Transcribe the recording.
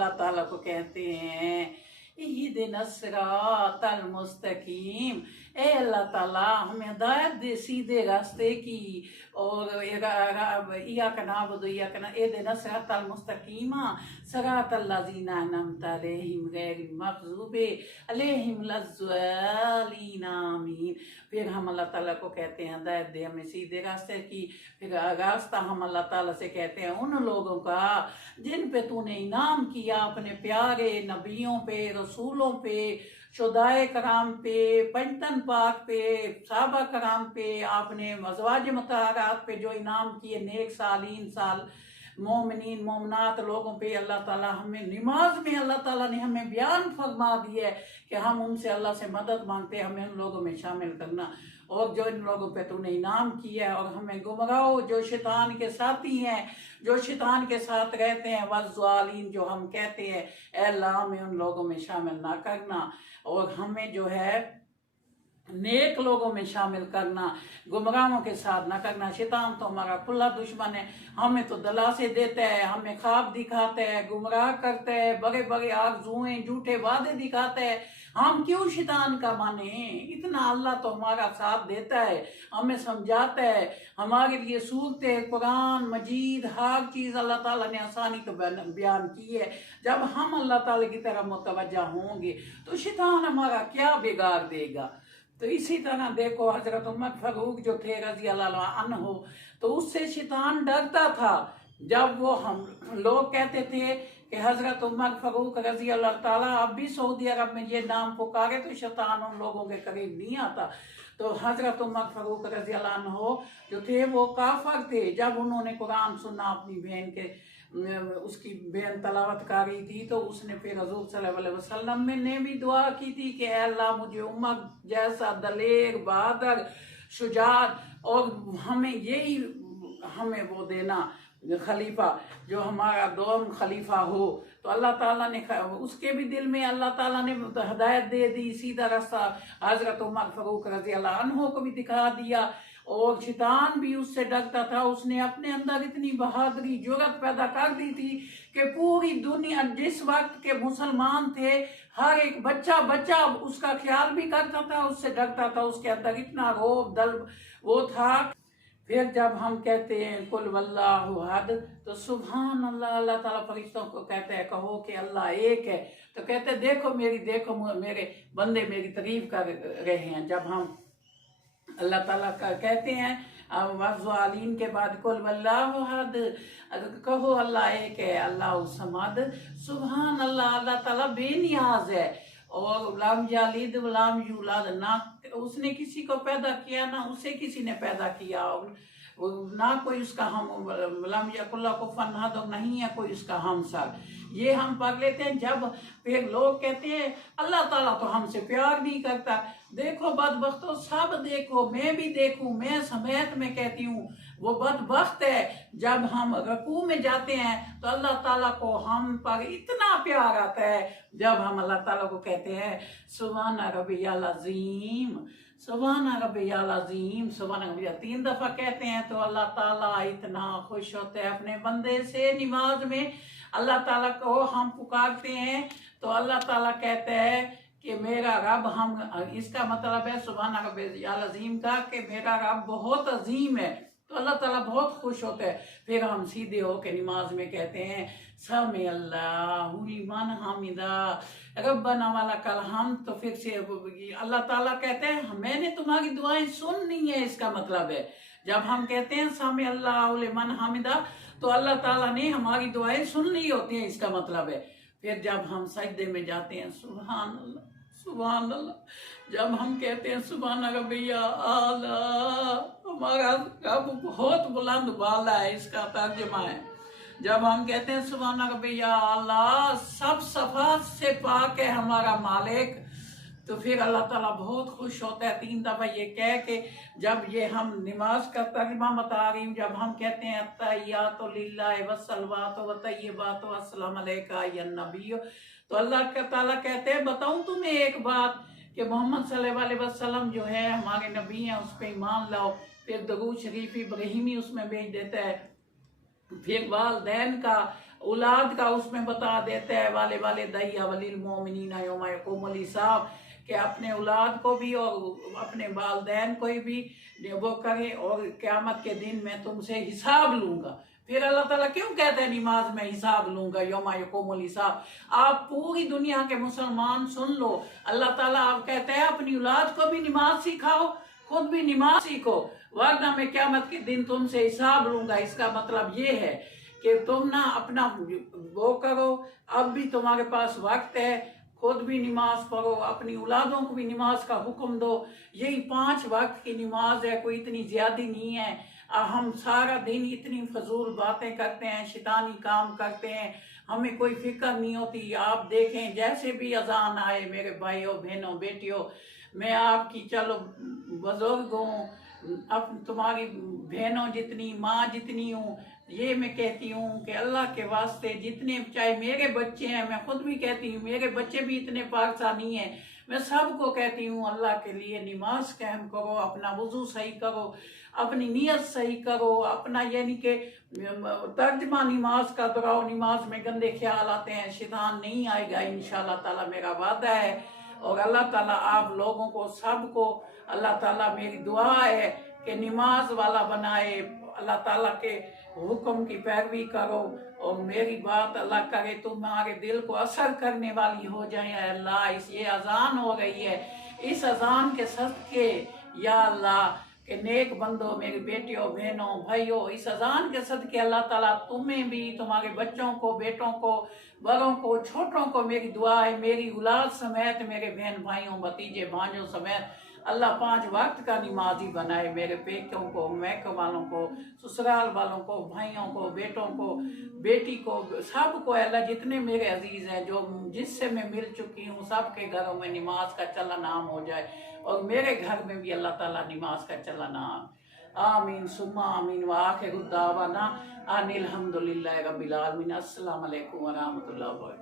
अल्लाह ताला को कहते हैं इहदिना सिरातल मुस्तकीम, ए अल्लाह ताला हमें हिदायत दे सीधे रास्ते की। और इय्याक नअबुदु व इय्याक इहदिना सिरातल मुस्तकीमा सिरातल लज़ीना अनअमता अलैहिम गैरिल मग़ज़ूबि अलैहिम वलद्दालिन आमीन। फिर हम अल्लाह ताला को कहते हैं हिदायत दे हमें सीधे रास्ते की। फिर रास्ता हम अल्लाह ताला से कहते हैं उन लोगों का जिन पे तूने इनाम किया, अपने प्यारे नबियों पे, रसूलों पे, शुदाए कराम पे, पंजतन पाक पे, साहबा कराम पे, आपने अज़वाज मुतहरात पे जो इनाम किए, नेक सालीन साल मोमिनीन मोमनात लोगों पे अल्लाह ताला हमें नमाज में अल्लाह ताला ने हमें बयान फरमा दिया है कि हम उनसे अल्लाह से मदद मांगते हैं, हमें उन लोगों में शामिल करना। और जो इन लोगों पे तूने इनाम किया है, और हमें गुमराह जो शैतान के साथी हैं, जो शैतान के साथ रहते हैं, वज़्ज़ालीन जो हम कहते हैं, ए अल्लाह हमें उन लोगों में शामिल ना करना, और हमें जो है नेक लोगों में शामिल करना, गुमराहों के साथ ना करना। शैतान तो हमारा खुला दुश्मन है, हमें तो दलासे देता है, हमें ख्वाब दिखाता है, गुमराह करता है, बड़े बड़े आरज़ूएं झूठे वादे दिखाता है। हम क्यों शैतान का माने? इतना अल्लाह तो हमारा साथ देता है, हमें समझाता है, हमारे लिए सूरतें कुरान मजीद हर चीज़ अल्लाह ताला ने आसानी तो बयान की है। जब हम अल्लाह ताला की तरफ मुतवज्जा होंगे तो शैतान हमारा क्या बिगाड़ देगा। तो इसी तरह देखो हजरत उमर फारूक जो थे रजी अल्लाह अन्हु, तो उससे शैतान डरता था। जब वो हम लोग कहते थे कि हजरत उमर फारूक रजी अल्लाह ताला अब भी सऊदी अरब में ये नाम पुकारे तो शैतान उन लोगों के करीब नहीं आता। तो हजरत उमर फारूक रजी अल्लाह अन्हु जो थे वो काफर थे। जब उन्होंने कुरान सुना अपनी बहन के, उसकी बहन तलावत कर रही थी, तो उसने फिर हजूर सल्लल्लाहु अलैहि वसल्लम में ने भी दुआ की थी कि अल्लाह मुझे उमर जैसा दलेर बहादुर शुजात, और हमें यही हमें वो देना खलीफा जो हमारा दोम खलीफा हो। तो अल्लाह ताला ने उसके भी दिल में अल्लाह ताला ने हिदायत दे दी, सीधा रास्ता हजरत उमर फारूक रजी अल्लाह अन्हु को भी दिखा दिया। और शैतान भी उससे डरता था। उसने अपने अंदर इतनी बहादुरी जुर्रत पैदा कर दी थी कि पूरी दुनिया जिस वक्त के मुसलमान थे, हर एक बच्चा बच्चा उसका ख्याल भी करता था, उससे डरता था। उसके अंदर इतना रोब दल वो था। फिर जब हम कहते हैं कुल वल्लाहु अहद, तो सुभान अल्लाह, अल्लाह ताला फरिश्तों को कहते हैं कहो कि अल्लाह एक है। तो कहते देखो मेरे बंदे मेरी तारीफ कर रहे हैं। जब हम अल्लाह ताला का कहते हैं वज़्ज़ालीन के बाद कुल वल्लाहु अहद, कहो अल्लाह एक है, अल्लाह समद, सुभान अल्लाह, अल्लाह ताला बेनियाज है। और लाम यालिद वलाम यूलाद, ना उसने किसी को पैदा किया ना उसे किसी ने पैदा किया, और ना कोई उसका हम लाम यकुल्ला को फन्हाद, नहीं है कोई उसका हमसर। ये हम पढ़ लेते हैं। जब फिर लोग कहते हैं अल्लाह ताला तो हमसे प्यार नहीं करता, देखो बदबख्तों सब देखो, मैं भी देखूं, मैं समेत में कहती हूँ वो बदबख्त है। जब हम रकू में जाते हैं तो अल्लाह ताला को हम पर इतना प्यार आता है। जब हम अल्लाह ताला को कहते हैं सुभान रब्बियल अज़ीम, सुभान रब्बियल अज़ीम, सुभान रब्बियल 3 दफा कहते हैं तो अल्लाह ताला इतना खुश होता है अपने बंदे से। नमाज में अल्लाह ताला को हम पुकारते हैं तो अल्लाह ताला कहते हैं कि मेरा रब, हम इसका मतलब है सुभान रब्बियल अज़ीम का कि मेरा रब बहुत अजीम है। तो अल्लाह ताला बहुत खुश होते हैं। फिर हम सीधे होकर नमाज में कहते हैं समी अल्लाहु लिमन हमिदा रब्बना वलकल हम्द। तो फिर से अल्लाह ताला कहते हैं मैंने तुम्हारी दुआएं सुननी है। इसका मतलब है जब हम कहते हैं समी अल्लाहु लिमन हमिदा तो अल्लाह ताला ने हमारी दुआएं सुन ली होती हैं, इसका मतलब है। फिर जब हम सजदे में जाते हैं सुभान अल्लाह, सुभान अल्लाह। जब हम कहते हैं सुभान रब्बिया आला, हमारा रब बहुत बुलंद वाला है, इसका तर्जुमा है। जब हम कहते हैं सुभान रब्बिया आला, सब सफात से पाक है हमारा मालिक, तो फिर अल्लाह ताला बहुत खुश होता है। 3 दफा ये कह के जब ये हम नमाज का तर्जुमा बता रही हूँ, जब हम कहते हैं अत्तहियातु लिल्लाहि वस्सलवातु वत्तय्यिबातु अस्सलामु अलैका या नबी, तो अल्लाह ताला कहते हैं बताऊं तुम्हें एक बात कि मोहम्मद सल्लल्लाहु अलैहि वसल्लम जो है हमारे नबी हैं, उस पर ईमान लाओ। फिर दरूद शरीफ इब्राहिमी उसमें भेज देता है। फिर वालदैन का औलाद का उसमें बता देते हैं वाले वाले दैया वलील मोमिनीना यौम यक़ूमुल हिसाब, कि अपने औलाद को भी और अपने वालदैन को भी वो करें, और क़यामत के दिन मैं तुमसे हिसाब लूँगा। फिर अल्लाह ताला क्यों कहते हैं नमाज में हिसाब लूँगा, यौम यक़ूमुल हिसाब। आप पूरी दुनिया के मुसलमान सुन लो, अल्लाह ताला आप कहते हैं अपनी औलाद को भी नमाज सिखाओ, खुद भी नमाज सीखो, वरना मैं क़यामत के दिन तुमसे हिसाब लूँगा। इसका मतलब ये है कि तुम ना अपना वो करो, अब भी तुम्हारे पास वक्त है, खुद भी नमाज पढ़ो, अपनी औलादों को भी नमाज का हुक्म दो। यही 5 वक्त की नमाज है, कोई इतनी ज़्यादा नहीं है। हम सारा दिन इतनी फजूल बातें करते हैं, शैतानी काम करते हैं, हमें कोई फिक्र नहीं होती। आप देखें जैसे भी अजान आए मेरे भाइयों बहनों बेटियों, मैं आपकी चलो बुजुर्ग हूँ, अब तुम्हारी बहनों जितनी माँ जितनी हूँ, ये मैं कहती हूँ कि अल्लाह के वास्ते जितने चाहे मेरे बच्चे हैं, मैं खुद भी कहती हूँ मेरे बच्चे भी इतने पाकसा नहीं है, मैं सबको कहती हूँ अल्लाह के लिए नमाज कायम करो, अपना वुजू सही करो, अपनी नीयत सही करो, अपना यानी कि तर्जमा नमाज का दोहराओ। नमाज में गंदे ख्याल आते हैं, शैतान नहीं आएगा इंशाअल्लाह ताला, मेरा वादा है। और अल्लाह ताला आप लोगों को सबको, अल्लाह ताला मेरी दुआ है कि नमाज वाला बनाए, अल्लाह ताला के हुक्म की पैरवी करो, और मेरी बात अल्लाह करे तुम्हारे दिल को असर करने वाली हो जाए। अल्लाह इस ये अजान हो रही है, इस अजान के सदके या अल्लाह के नेक बंदो, मेरी बेटियों बहनों भाइयों, इस अजान के सदके अल्लाह ताला तुम्हें भी, तुम्हारे बच्चों को, बेटों को, बड़ों को, छोटों को मेरी दुआ है, मेरी औलाद समेत, मेरे बहन भाइयों भतीजे भांजों समेत अल्लाह 5 वक्त का नमाजी बनाए। मेरे पेकों को, मैके वालों को, ससुराल वालों को, भाइयों को, बेटों को, बेटी को, सबको अल्लाह जितने मेरे अजीज हैं, जो जिससे मैं मिल चुकी हूँ, सबके घरों में नमाज का चलन आम हो जाए, और मेरे घर में भी अल्लाह ताला नमाज का चलन आम। आमीन सुम्मा आमीन। व आखिरु दावाना अनिल हम्दुलिल्लाहि रब्बिल आलमीन। अस्सलामु अलैकुम व रहमतुल्लाहि व बरकातहू।